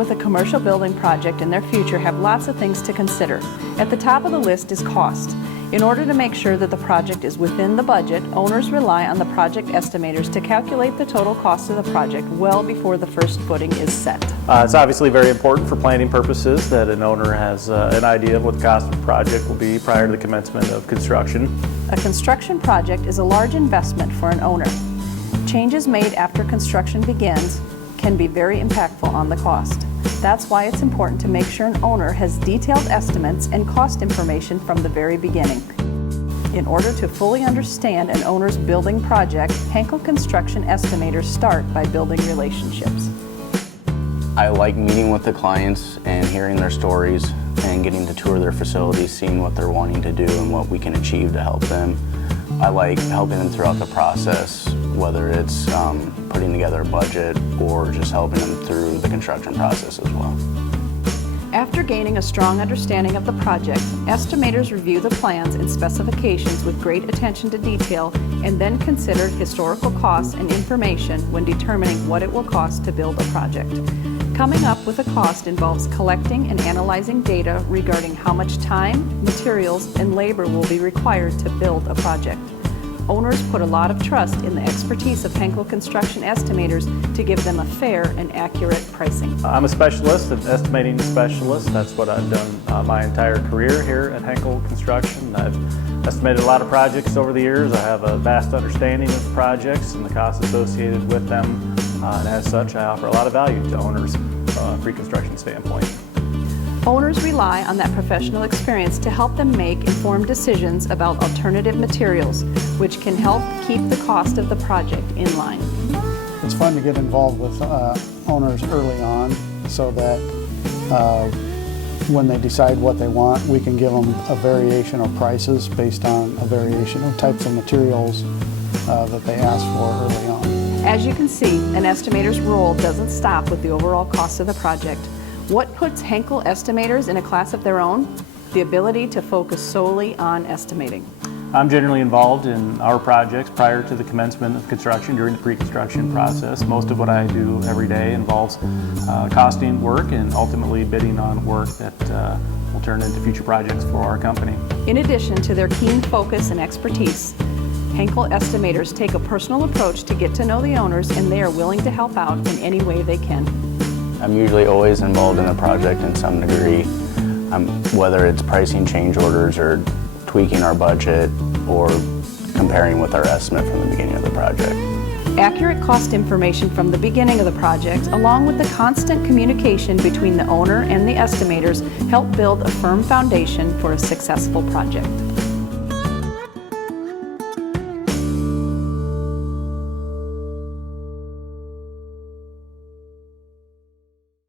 with a commercial building project in their future have lots of things to consider. At the top of the list is cost. In order to make sure that the project is within the budget, owners rely on the project estimators to calculate the total cost of the project well before the first footing is set. It's obviously very important for planning purposes that an owner has an idea of what the cost of the project will be prior to the commencement of construction. A construction project is a large investment for an owner. Changes made after construction begins can be very impactful on the cost. That's why it's important to make sure an owner has detailed estimates and cost information from the very beginning. In order to fully understand an owner's building project, Henkel Construction estimators start by building relationships. I like meeting with the clients and hearing their stories and getting to tour their facilities, seeing what they're wanting to do and what we can achieve to help them. I like helping them throughout the process, whether it's putting together a budget or just helping them through the construction process as well. After gaining a strong understanding of the project, estimators review the plans and specifications with great attention to detail and then consider historical costs and information when determining what it will cost to build a project. Coming up with a cost involves collecting and analyzing data regarding how much time, materials, and labor will be required to build a project. Owners put a lot of trust in the expertise of Henkel Construction estimators to give them a fair and accurate pricing. I'm a specialist, an estimating specialist. That's what I've done my entire career here at Henkel Construction. I've estimated a lot of projects over the years. I have a vast understanding of the projects and the costs associated with them. And as such, I offer a lot of value to owners from a pre-construction standpoint. Owners rely on that professional experience to help them make informed decisions about alternative materials, which can help keep the cost of the project in line. It's fun to get involved with owners early on so that when they decide what they want, we can give them a variation of prices based on a variation of types of materials that they ask for early on. As you can see, an estimator's role doesn't stop with the overall cost of the project. What puts Henkel estimators in a class of their own? The ability to focus solely on estimating. I'm generally involved in our projects prior to the commencement of construction during the pre-construction process. Most of what I do every day involves costing work and ultimately bidding on work that will turn into future projects for our company. In addition to their keen focus and expertise, Henkel estimators take a personal approach to get to know the owners, and they are willing to help out in any way they can. I'm usually always involved in a project in some degree, whether it's pricing change orders or tweaking our budget or comparing with our estimate from the beginning of the project. Accurate cost information from the beginning of the project, along with the constant communication between the owner and the estimators, help build a firm foundation for a successful project.